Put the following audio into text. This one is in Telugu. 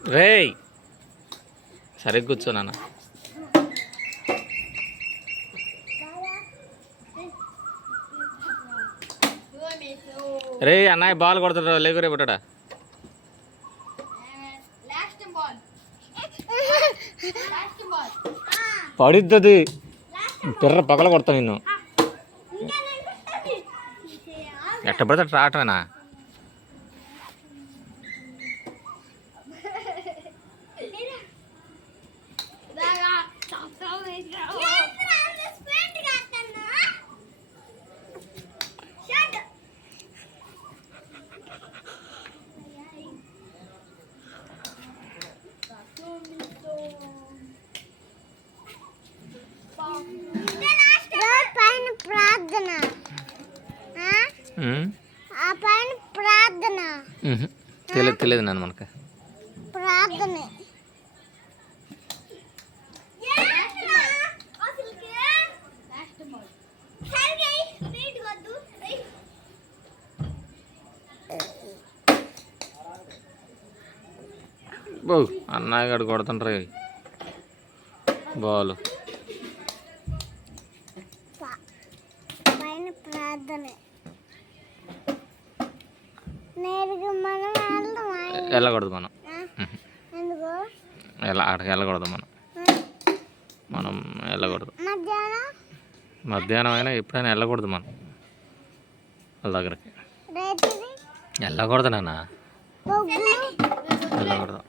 రేయ్ సరిగ్గా కూర్చో నాన్న. రే అన్నయ్య బాల్ కొడతాడు లేకురే పట్టాడా పడిద్దది పిర్ర పగల కొడతా నిన్ను. ఎట్ట పడితే అట్ట రావటమేనా? తెలియదు నన్ను మనకు ప్రార్థన అన్నయ్య గడు కొడుతుంటారు బాలు. వెళ్ళకూడదు మనం, అక్కడికి వెళ్ళకూడదు మనం వెళ్ళకూడదు. మధ్యాహ్నం అయినా ఎప్పుడైనా వెళ్ళకూడదు మనం వాళ్ళ దగ్గరికి. వెళ్ళకూడదు నాన్న, వెళ్ళకూడదు.